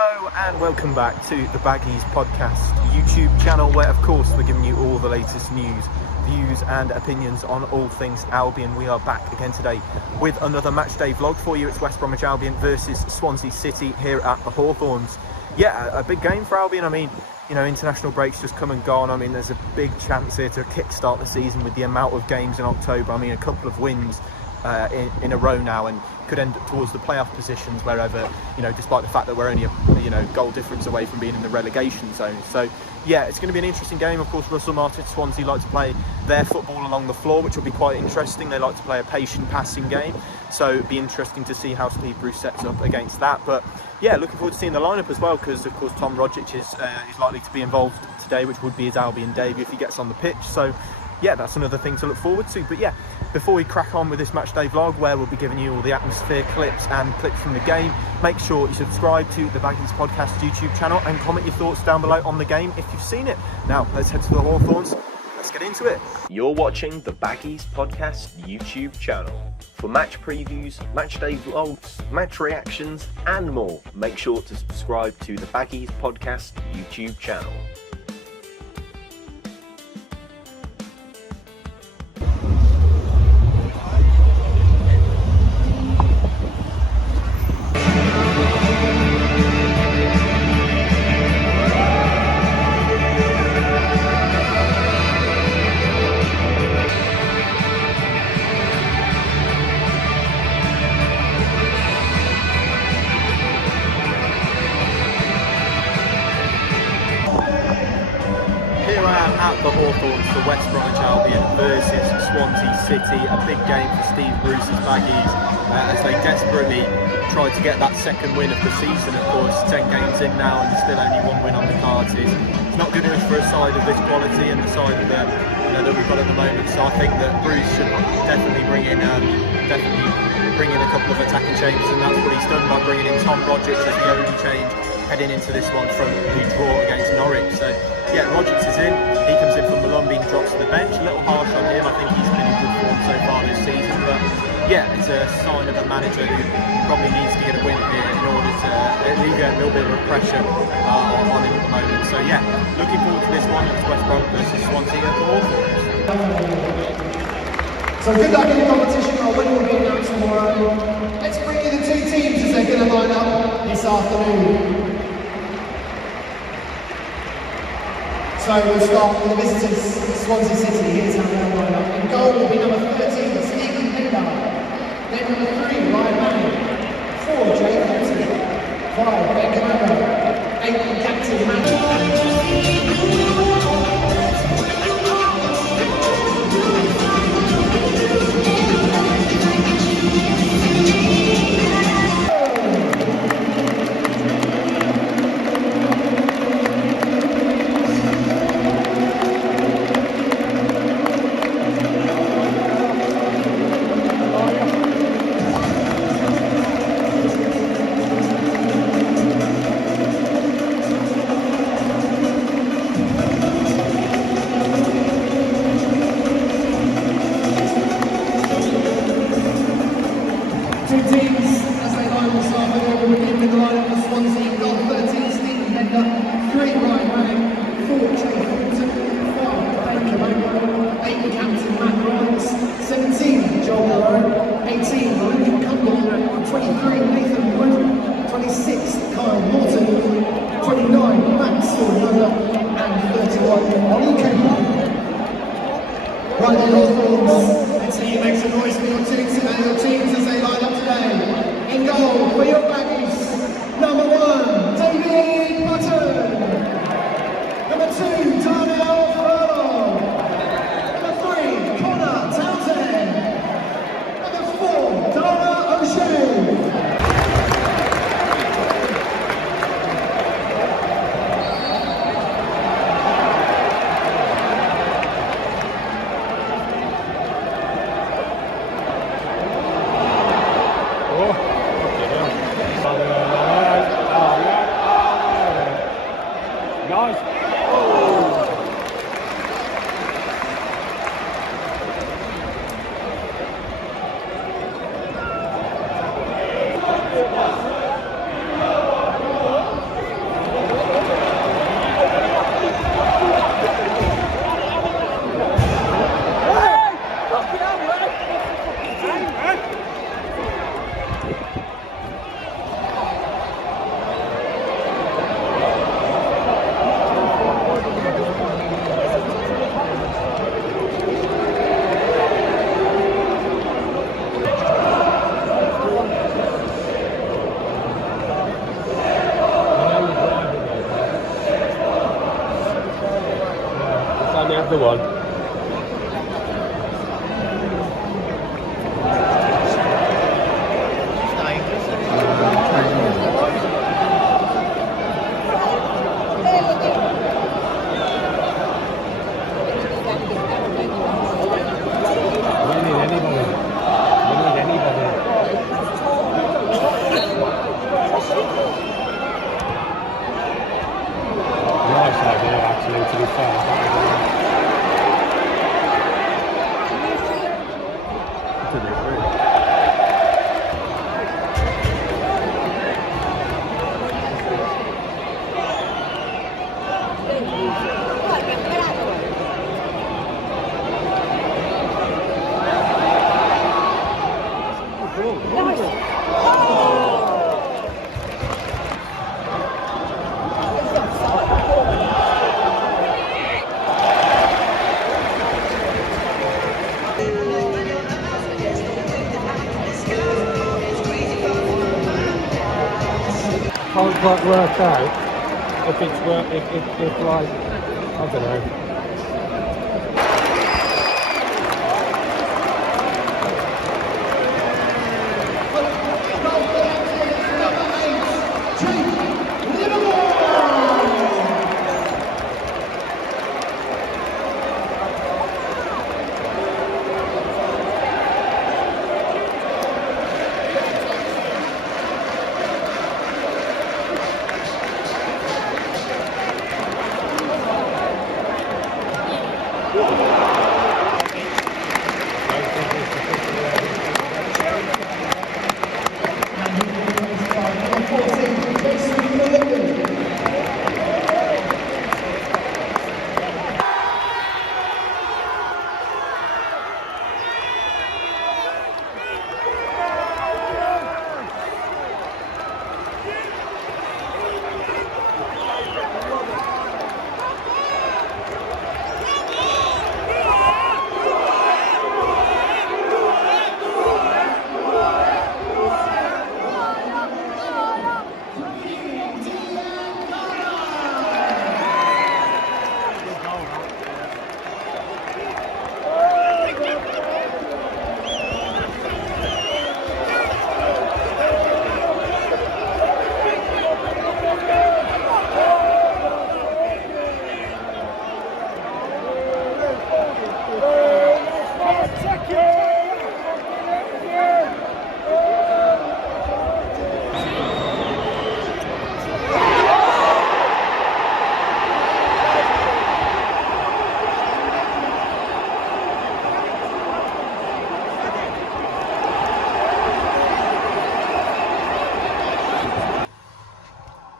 Hello and welcome back to the Baggies Podcast YouTube channel, where of course we're giving you all the latest news, views and opinions on all things Albion. We are back again today with another Matchday vlog for you. It's West Bromwich Albion versus Swansea City here at the Hawthorns. Yeah, a big game for Albion. I mean, you know, international breaks just come and gone. I mean, there's a big chance here to kickstart the season with the amount of games in October. I mean, a couple of wins in a row now, and could end up towards the playoff positions wherever, you know, despite the fact that we're only a goal difference away from being in the relegation zone. So yeah, it's going to be an interesting game. Of course, Russell Martin, Swansea like to play their football along the floor, which will be quite interesting. They like to play a patient passing game, so it'd be interesting to see how Steve Bruce sets up against that. But yeah, looking forward to seeing the lineup as well, because of course Tom Rogic is likely to be involved today, which would be his Albion debut if he gets on the pitch. So yeah, that's another thing to look forward to. But yeah, before we crack on with this Matchday vlog, where we'll be giving you all the atmosphere clips and clips from the game, make sure you subscribe to the Baggies Podcast YouTube channel and comment your thoughts down below on the game if you've seen it. Now, let's head to the Hawthorns. Let's get into it. You're watching the Baggies Podcast YouTube channel. For match previews, Matchday vlogs, match reactions and more, make sure to subscribe to the Baggies Podcast YouTube channel. At the Hawthorns for West Bromwich Albion versus Swansea City, a big game for Steve Bruce's Baggies as they desperately try to get that second win of the season. Of course, 10 games in now and still only one win on the cards is not good enough for a side of this quality and the side of that we've got at the moment. So I think that Bruce should definitely bring in a couple of attacking changes, and that's what he's done by bringing in Tom Rogic as the only change heading into this one from the draw against Norwich. So yeah, Rogic is in. He comes in from Malone, being dropped to the bench. A little harsh on him. I think he's been in good form so far this season, but yeah, it's a sign of a manager who probably needs to get a win here in order to alleviate a little bit of pressure on him at the moment. So yeah, looking forward to this one. It's West Brom versus Swansea at the Hawthorns. So good luck in the competition. Our winner will be announced tomorrow. Let's bring you the two teams as they're going to line up this afternoon. So we'll start with the visitors, Swansea City. Here's how they'll line up. In goal will be number 13, Stephen Hender. Then number 3, Ryan Manning. 4, Jay Hudson. 5, Ben Commander. 8, Captain Manning. Right, the Hawthorns, let's see you make some noise for your teams as they line up today. In goal for your Baggies, number 1, David Button. Number 2, Darnell Furlong. Number 3, Connor Townsend. Number 4, Dara O'Shea. That's the one. Can't quite work out if it's if like, I don't know.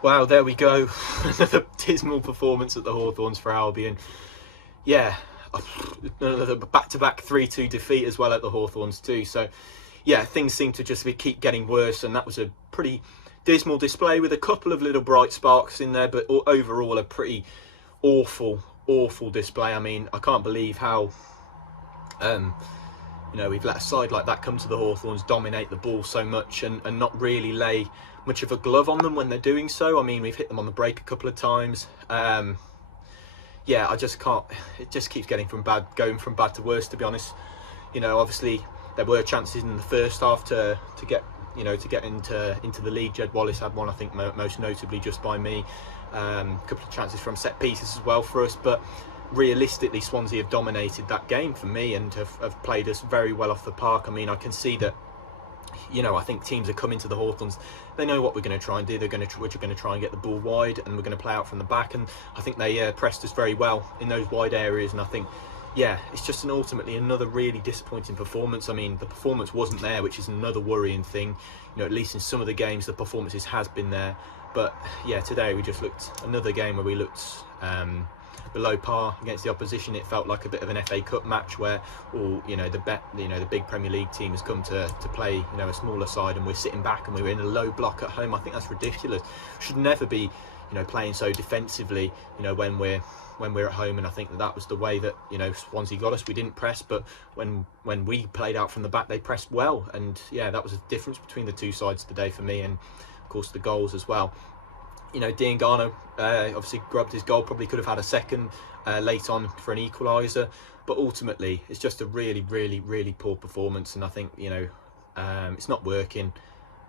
Wow, there we go. Another dismal performance at the Hawthorns for Albion. Yeah, another back-to-back 3-2 defeat as well at the Hawthorns too. So, yeah, things seem to just keep getting worse, and that was a pretty dismal display with a couple of little bright sparks in there, but overall a pretty awful display. I mean, I can't believe how we've let a side like that come to the Hawthorns, dominate the ball so much, and not really lay much of a glove on them when they're doing so. I mean, we've hit them on the break a couple of times. Yeah, I just can't. It just keeps going from bad to worse, to be honest. Obviously there were chances in the first half to get into the league. Jed Wallace had one, I think, most notably just by me. A couple of chances from set pieces as well for us, but realistically Swansea have dominated that game for me and have played us very well off the park. I mean, I can see that, I think teams are coming to the Hawthorns. They know what we're going to try and do. We're going to try and get the ball wide, and we're going to play out from the back. And I think they pressed us very well in those wide areas. And I think, yeah, it's just ultimately another really disappointing performance. I mean, the performance wasn't there, which is another worrying thing. At least in some of the games, the performances has been there. But yeah, today we just looked another game where we looked below par against the opposition. It felt like a bit of an FA Cup match where the big Premier League team has come to play a smaller side, and we're sitting back and we're in a low block at home. I think that's ridiculous. Should never be playing so defensively when we're at home, and I think that was the way that Swansea got us. We didn't press, but when we played out from the back, they pressed well, and yeah, that was a difference between the two sides today for me, and of course the goals as well. You know, Diangana obviously grubbed his goal, probably could have had a second late on for an equaliser, but ultimately it's just a really, really, really poor performance. And I think, you know, it's not working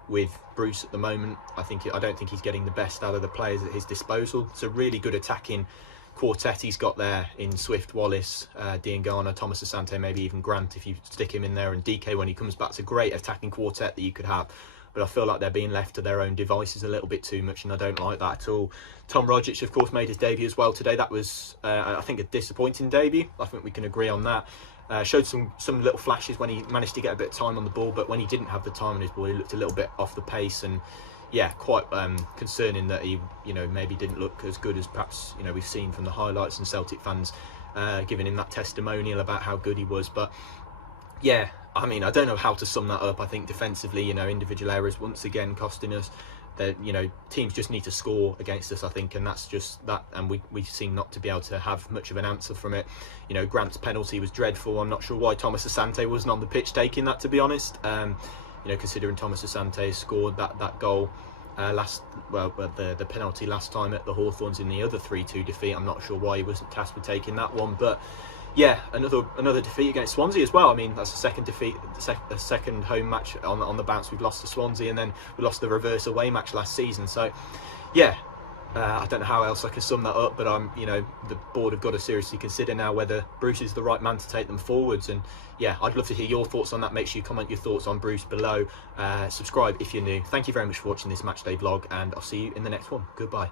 with Bruce at the moment. I don't think he's getting the best out of the players at his disposal. It's a really good attacking quartet he's got there in Swift, Wallace, Diangana, Thomas Asante, maybe even Grant if you stick him in there, and DK when he comes back. It's a great attacking quartet that you could have, but I feel like they're being left to their own devices a little bit too much, and I don't like that at all. Tom Rogic, of course, made his debut as well today. That was, I think, a disappointing debut. I think we can agree on that. Showed some little flashes when he managed to get a bit of time on the ball, but when he didn't have the time on his ball, he looked a little bit off the pace, and yeah, quite concerning that he, you know, maybe didn't look as good as perhaps, you know, we've seen from the highlights and Celtic fans giving him that testimonial about how good he was. But yeah, I mean, I don't know how to sum that up. I think defensively, you know, individual errors once again costing us. That, you know, teams just need to score against us, I think, and that's just that, and we seem not to be able to have much of an answer from it. You know, Grant's penalty was dreadful. I'm not sure why Thomas Asante wasn't on the pitch taking that, to be honest. You know, considering Thomas Asante scored that goal the penalty last time at the Hawthorns in the other 3-2 defeat. I'm not sure why he wasn't tasked with taking that one, but yeah, another defeat against Swansea as well. I mean, that's a second defeat, a second home match on the bounce. We've lost to Swansea, and then we lost the reverse away match last season. So yeah, I don't know how else I can sum that up, but you know, the board have got to seriously consider now whether Bruce is the right man to take them forwards. And yeah, I'd love to hear your thoughts on that. Make sure you comment your thoughts on Bruce below. Subscribe if you're new. Thank you very much for watching this Matchday vlog, and I'll see you in the next one. Goodbye.